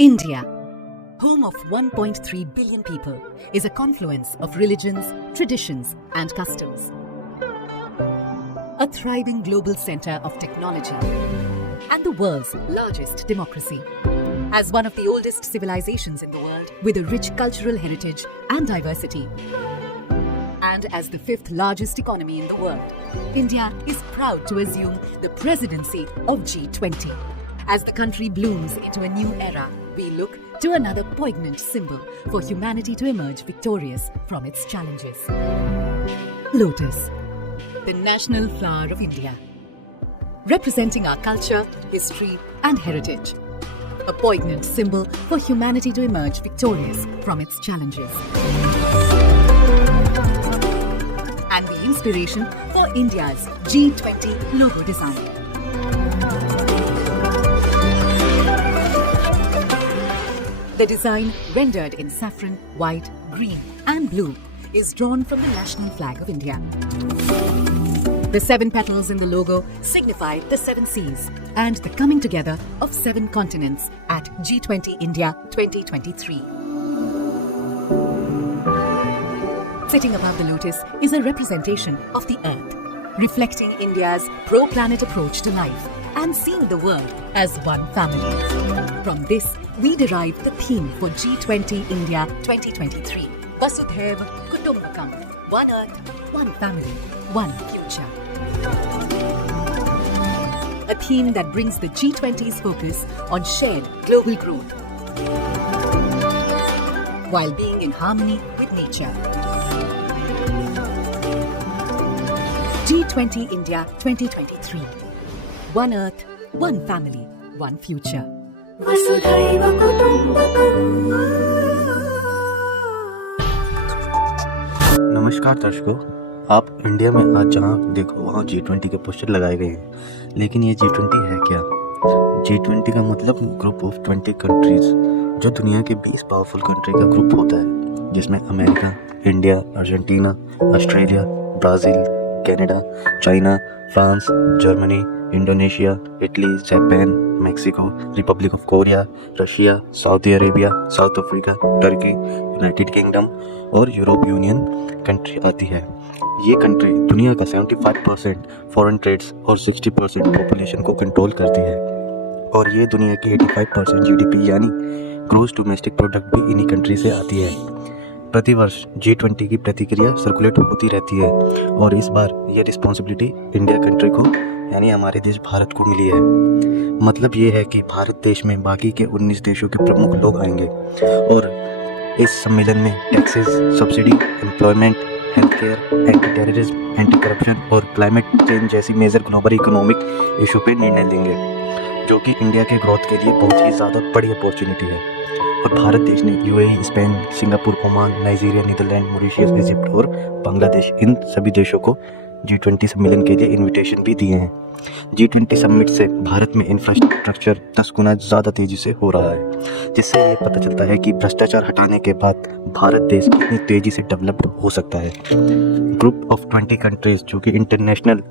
India, home of 1.3 billion people, is a confluence of religions, traditions, and customs. A thriving global center of technology and the world's largest democracy. As one of the oldest civilizations in the world with a rich cultural heritage and diversity, and as the fifth largest economy in the world, India is proud to assume the presidency of G20. As the country blooms into a new era, we look to another poignant symbol for humanity to emerge victorious from its challenges. Lotus, the national flower of India, representing our culture, history, and heritage. A poignant symbol for humanity to emerge victorious from its challenges. And the inspiration for India's G20 logo design. The design, rendered in saffron, white, green, and blue, is drawn from the national flag of India. The 7 petals in the logo signify the 7 seas and the coming together of 7 continents at G20 India 2023. Sitting above the lotus is a representation of the earth, reflecting India's pro-planet approach to life and seeing the world as one family. From this, we derive the theme for G20 India 2023. Vasudhaiv Kutumbakam. One earth, one family, one future. A theme that brings the G20's focus on shared global growth while being in harmony with nature. G20 India 2023. One earth, one family, one future. Vasudhaiv Kutumbakam. नमस्कार दर्शकों, आप India में आज जहाँ देखो वहाँ G20 के poster लगाए गए हैं। लेकिन ये G20 है क्या? G20 का मतलब ग्रुप ऑफ 20 कंट्रीज, जो दुनिया के 20 पावरफुल कंट्री का ग्रुप होता है, जिसमें America, India, Argentina, Australia, Brazil, Canada, China, France, Germany, Indonesia, Italy, Japan, Mexico, Republic of Korea, Russia, Saudi Arabia, south Africa, Turkey, United kingdom और यूरोप यूनियन कंट्री आती है। ये कंट्री दुनिया का 75% फॉरेन ट्रेड्स और 60% पॉपुलेशन को control करती है, और ये दुनिया की 85% जीडीपी यानी ग्रोस डोमेस्टिक प्रोडक्ट भी इन्हीं कंट्री से आती है। प्रतिवर्ष G20 की प्रतिक्रिया सर्कुलेट होती रहती है, और इस बार ये रिस्पॉन्सिबिलिटी इंडिया कंट्री को यानी हमारे देश भारत को मिली है। मतलब ये है कि भारत देश में बाकी के 19 देशों के प्रमुख लोग आएंगे, और इस सम्मेलन में taxes, subsidy, employment, health care, anti terrorism, anti corruption और क्लाइमेट चेंज जैसी मेजर ग्लोबल इकोनॉमिक इशू पे निर्णय लेंगे, जो कि इंडिया के ग्रोथ के लिए बहुत ही ज़्यादा बड़ी अपॉर्चुनिटी है। और भारत देश ने UAE, Spain, Singapore, Oman, Nigeria, Netherland, Mauritius, Egypt और बांग्लादेश, इन सभी देशों को G20 सम्मेलन के लिए इनविटेशन भी दिए हैं। G20 समिट से भारत में इंफ्रास्ट्रक्चर 10 गुना ज़्यादा तेज़ी से हो रहा है, जिससे ये पता चलता है कि भ्रष्टाचार हटाने के बाद भारत देश कितनी तेज़ी से डेवलप्ड हो सकता है। ग्रुप ऑफ 20 कंट्रीज, जो कि इंटरनेशनल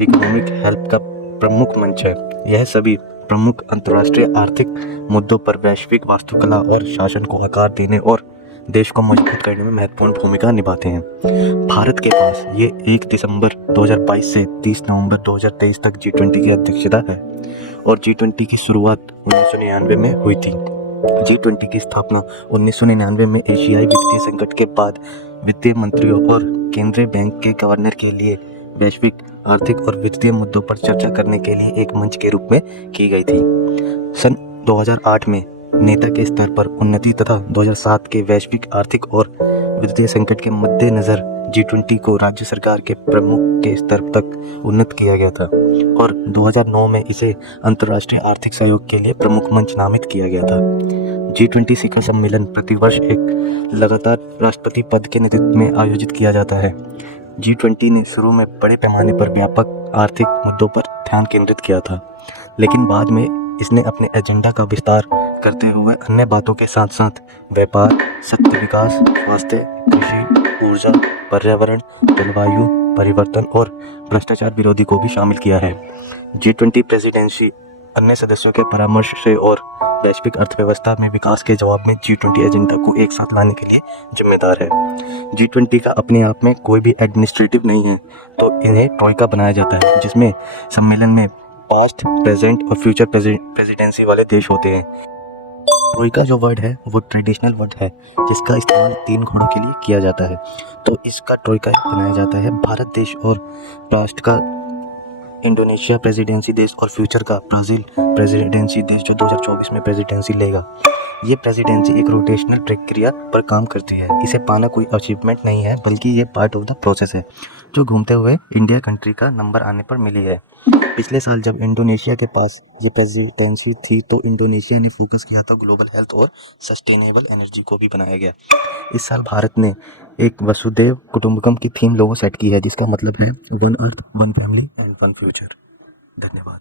इकोनॉमिक हेल्प का प्रमुख मंच है, यह सभी प्रमुख अंतर्राष्ट्रीय आर्थिक मुद्दों पर वैश्विक वास्तुकला और शासन को आकार देने और देश को मजबूत करने में महत्वपूर्ण भूमिका निभाते हैं। भारत के पास ये 1 दिसंबर 2022 से 30 नवंबर 2023 तक G20 की अध्यक्षता है, और G20 की शुरुआत 1999 में हुई थी। G20 की स्थापना 1999 में एशियाई वित्तीय संकट के बाद वित्तीय मंत्रियों और केंद्रीय बैंक के गवर्नर के लिए वैश्विक आर्थिक और वित्तीय मुद्दों पर चर्चा करने के लिए एक मंच के रूप में की गई थी। सन 2008 में नेता के स्तर पर उन्नति तथा 2007 के वैश्विक आर्थिक और वित्तीय संकट के मद्देनज़र G20 को राज्य सरकार के प्रमुख के स्तर तक उन्नत किया गया था, और 2009 में इसे अंतर्राष्ट्रीय आर्थिक सहयोग के लिए प्रमुख मंच नामित किया गया था। G20 शिखर सम्मेलन प्रतिवर्ष एक लगातार राष्ट्रपति पद के नेतृत्व में आयोजित किया जाता है। G20 ने शुरू में बड़े पैमाने पर व्यापक आर्थिक मुद्दों पर ध्यान केंद्रित किया था, लेकिन बाद में इसने अपने एजेंडा का विस्तार करते हुए अन्य बातों के साथ साथ व्यापार, सतत विकास, स्वास्थ्य, कृषि, ऊर्जा, पर्यावरण, जलवायु परिवर्तन और भ्रष्टाचार विरोधी को भी शामिल किया है। G20 प्रेसिडेंसी अन्य सदस्यों के परामर्श से और वैश्विक अर्थव्यवस्था में विकास के जवाब में G20 एजेंडा को एक साथ लाने के लिए जिम्मेदार है। G20 का अपने आप में कोई भी एडमिनिस्ट्रेटिव नहीं है, तो इन्हें ट्रोइका बनाया जाता है, जिसमें सम्मेलन में पास्ट, प्रेजेंट और फ्यूचर प्रेसिडेंसी वाले देश होते हैं। ट्रोइका जो वर्ड है वो ट्रेडिशनल वर्ड है, जिसका इस्तेमाल 3 घोड़ों के लिए किया जाता है। तो इसका ट्रोइका बनाया जाता है भारत देश और पास्ट का इंडोनेशिया प्रेसिडेंसी देश और फ्यूचर का ब्राज़ील प्रेसिडेंसी देश जो 2024 में प्रेसिडेंसी लेगा। ये प्रेसिडेंसी एक रोटेशनल प्रक्रिया पर काम करती है। इसे पाना कोई अचीवमेंट नहीं है, बल्कि ये पार्ट ऑफ द प्रोसेस है जो घूमते हुए इंडिया कंट्री का नंबर आने पर मिली है। पिछले साल जब इंडोनेशिया के पास ये प्रेसिडेंसी थी तो इंडोनेशिया ने फोकस किया था ग्लोबल हेल्थ और सस्टेनेबल एनर्जी को भी बनाया गया। इस साल भारत ने एक वसुधैव कुटुंबकम की थीम लोगो सेट की है, जिसका मतलब है one earth, one family and one future. धन्यवाद।